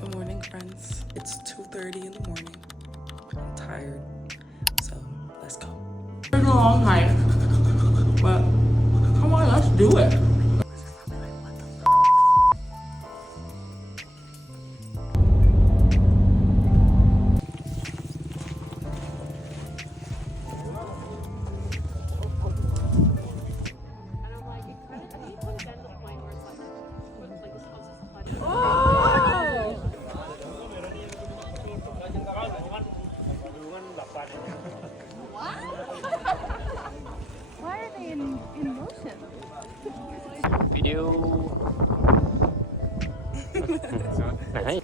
Good morning, friends. It's 2:30 in the morning. I'm tired, so let's go. It's been a long hike, but come on, let's do it. Why are they in motion? Video. Đấy.